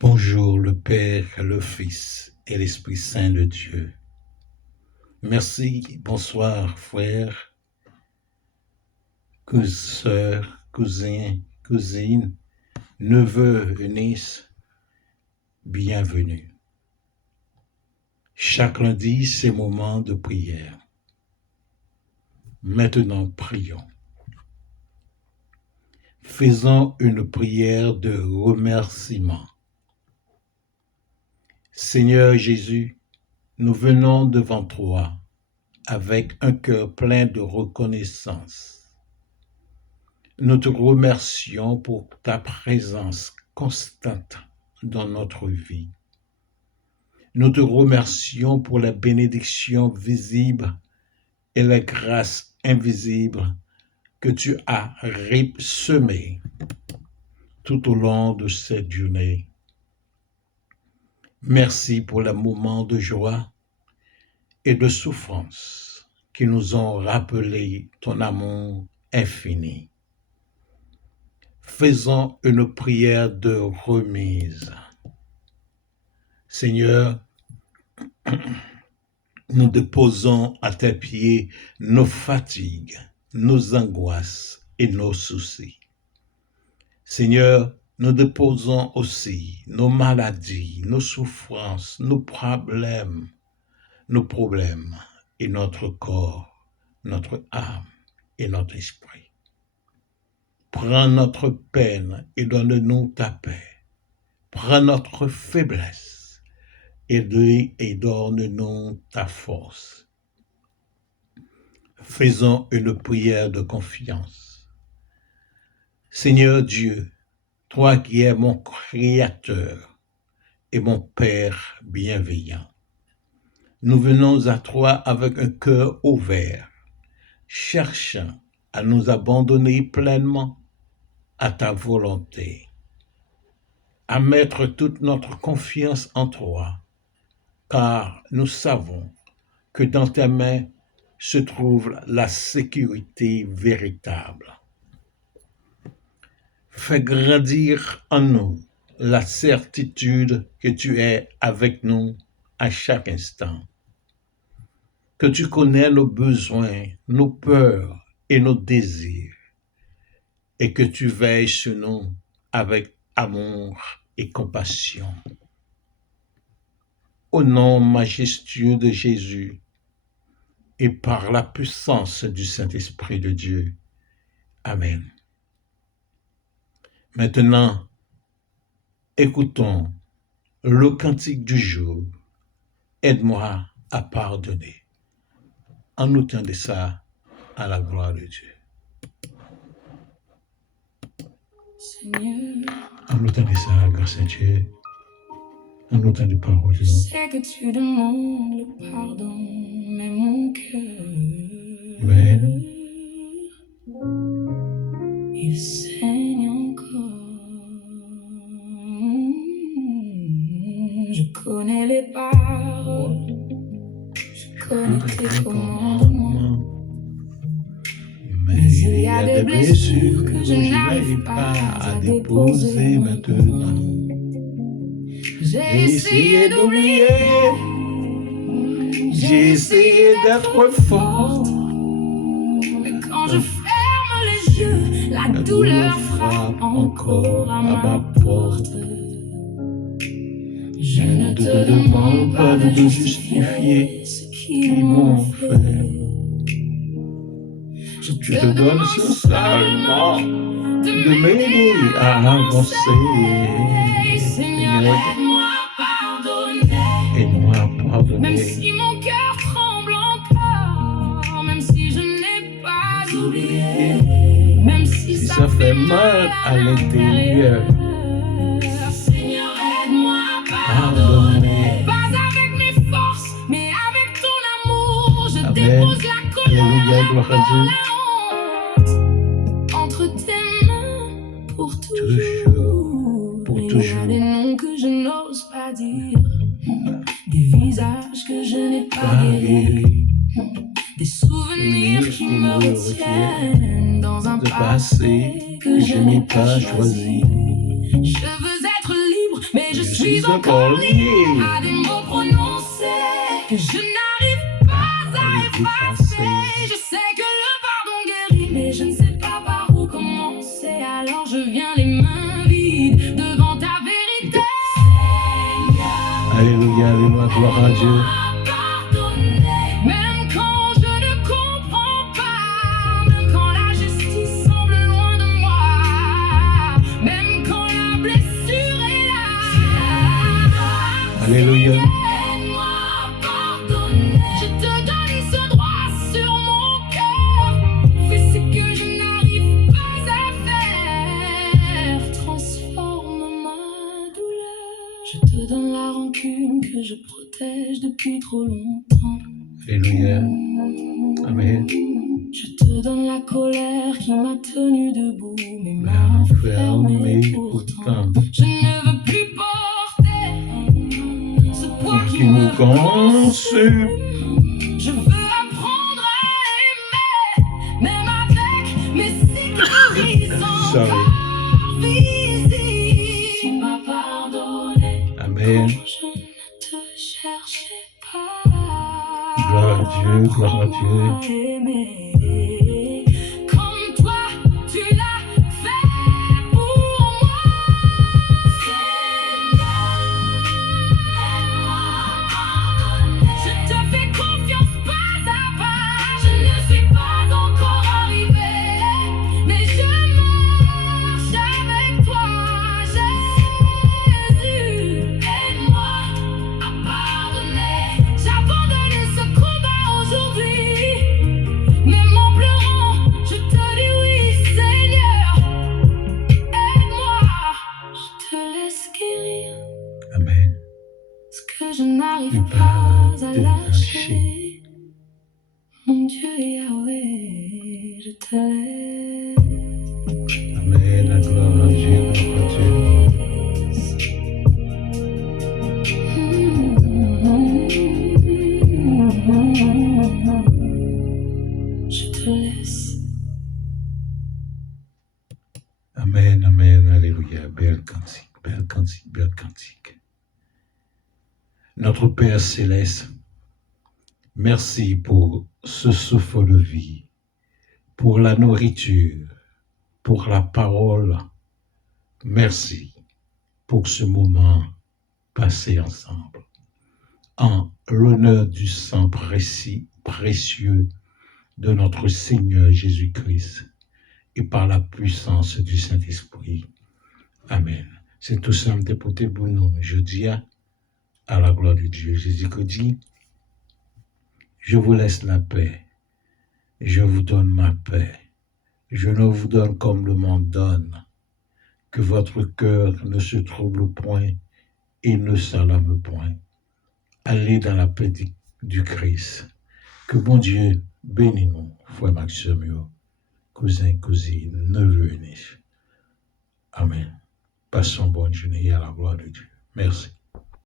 Bonjour le Père, le Fils et l'Esprit Saint de Dieu. Merci, bonsoir frères, sœurs, cousins, cousines, neveux, nièces, bienvenue. Chaque lundi, c'est moment de prière. Maintenant, prions. Faisons une prière de remerciement. Seigneur Jésus, nous venons devant toi avec un cœur plein de reconnaissance. Nous te remercions pour ta présence constante dans notre vie. Nous te remercions pour la bénédiction visible et la grâce invisible que tu as semée tout au long de cette journée. Merci pour les moments de joie et de souffrance qui nous ont rappelé ton amour infini. Faisons une prière de remise. Seigneur, nous déposons à tes pieds nos fatigues, nos angoisses et nos soucis. Seigneur, nous déposons aussi nos maladies, nos souffrances, nos problèmes et notre corps, notre âme et notre esprit. Prends notre peine et donne-nous ta paix. Prends notre faiblesse et donne-nous ta force. Faisons une prière de confiance. Seigneur Dieu, toi qui es mon Créateur et mon Père bienveillant, nous venons à toi avec un cœur ouvert, cherchant à nous abandonner pleinement à ta volonté, à mettre toute notre confiance en toi, car nous savons que dans tes mains se trouve la sécurité véritable. Fais grandir en nous la certitude que tu es avec nous à chaque instant, que tu connais nos besoins, nos peurs et nos désirs, et que tu veilles sur nous avec amour et compassion. Au nom majestueux de Jésus et par la puissance du Saint-Esprit de Dieu. Amen. Maintenant, écoutons le cantique du jour. Aide-moi à pardonner. En nous tenant ça à la gloire de Dieu. Seigneur, en nous tenant ça grâce à Dieu. En nous tenant parole de je sais que tu demandes le pardon, mais mon cœur, Amen. il saigne encore. Je connais les paroles, je connais tes commandements, mais il y a des blessures que je n'arrive pas à déposer maintenant. J'ai essayé d'oublier, J'ai essayé d'être forte, mais quand je ferme les yeux, la douleur frappe encore à ma porte. Je ne te demande pas de te justifier ce qu'ils m'ont fait. Je je te donne seulement de m'aider à avancer. Seigneur, aide-moi à pardonner. Aide-moi à Même pardonner. si mon cœur tremble encore, même si je n'ai pas oublié, même si Si ça ça fait mal à l'intérieur, Seigneur, aide-moi à pardonner. pas avec mes forces, mais avec ton amour. Je Amen. dépose la colère, Alléluia, la gloire à peur, Dieu. la honte entre tes mains pour toujours. Pour Il y a toujours. des noms que je n'ose pas dire, des visages que je n'ai pas guéris, des souvenirs qui me retiennent dans un de passé que je n'ai pas choisi. Je veux être libre mais je suis encore lié à des mots prononcés que je n'arrive pas à effacer. Je sais que le pardon guérit, mais je ne sais pas par où commencer. Alors je viens les mains vides devant ta vérité. Alléluia, alléluia, gloire à Dieu. Même quand je ne comprends pas, même quand la justice semble loin de moi, même quand la blessure est là. Alléluia. Aide-moi à pardonner. Je te donne ce droit sur mon cœur. Fais ce que je n'arrive pas à faire. Transforme ma douleur. Je te donne la rancune que je protège depuis trop longtemps. Alléluia. Amen. Je te donne la colère qui m'a tenu debout, mais m'a enfermé pourtant. Je ne veux plus porter ce poids qui me consume. Je veux apprendre à aimer, même avec mes cicatrices encore visibles. Tu m'as pardonné. Amen. Je ne te cherchais pas. Gloire à Dieu, gloire à Dieu. Aimer comme toi, tu l'as fait pour moi. Je te fais confiance pas à pas. Je ne suis pas encore arrivée, mais je marche avec toi, Jésus. Aide-moi à pardonner. J'abandonne ce combat aujourd'hui. Même en pleurant, je te dis oui, Seigneur. Aide-moi. Je te laisse guérir Amen. ce que je n'arrive Tu pas vas à te lâcher. lâcher. Mon Dieu Yahweh, je te laisse. Amen. La gloire à Dieu, gloire à Dieu. Je te laisse. Amen, amen, alléluia. Belle cantique, belle cantique, belle cantique. Notre Père céleste, merci pour ce souffle de vie, pour la nourriture, pour la parole. Merci pour ce moment passé ensemble. En l'honneur du sang précieux de notre Seigneur Jésus-Christ et par la puissance du Saint-Esprit. Amen. C'est tout simple pour tes bons noms. Je dis à la gloire de Dieu. Jésus que dit, je vous laisse la paix. Je vous donne ma paix. Je ne vous donne comme le monde donne. Que votre cœur ne se trouble point et ne s'alarme point. Allez dans la paix du Christ. Que bon Dieu bénisse nous, frère Maxime, cousin, cousine, neveu, nièce. Amen. Passons bonne journée à la gloire de Dieu. Merci.